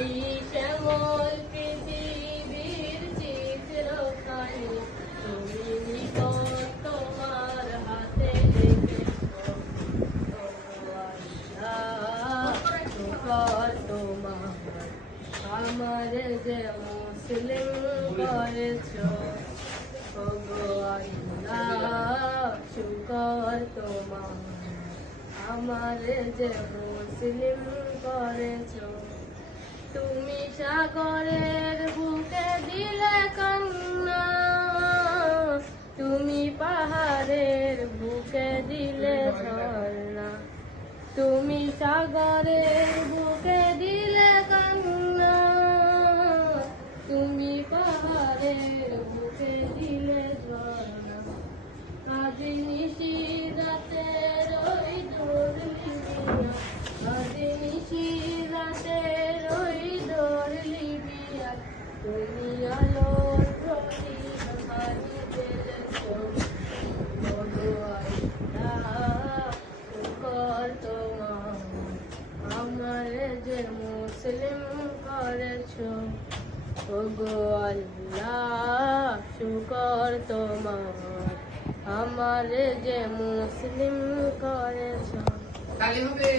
এই শ্যামল পৃথিবীর চিত্রখানি তুমি নিকট তোমার হাতে রেখেছো। শুকর তোমার আমার যে মুসলিম করেছো। ওগো আল্লাহ শুকর তোমার আমার যে মুসলিম করেছো। তুমি সাগরের বুকে দিলে কান্না, তুমি পাহাড়ের বুকে দিলে ঝর্ণা। তুমি সাগরের বুকে দিলে কান্না, তুমি পাহাড়ের বুকে দিলে ঝর্ণা। আজ নিশি রাতে রই ধরলি বিয়া, আজ নিশি রাতে রই ধরলি বিয়া। তুমি আলোর প্রদীপ হানি জ্বেলেছো। ওগো আল্লাহ শুকর তোমার আমার যে মুসলিম করেছো। ওগো আল্লাহ শুকর তোমার আমার যে মুসলিম করেছো। তালি হবে।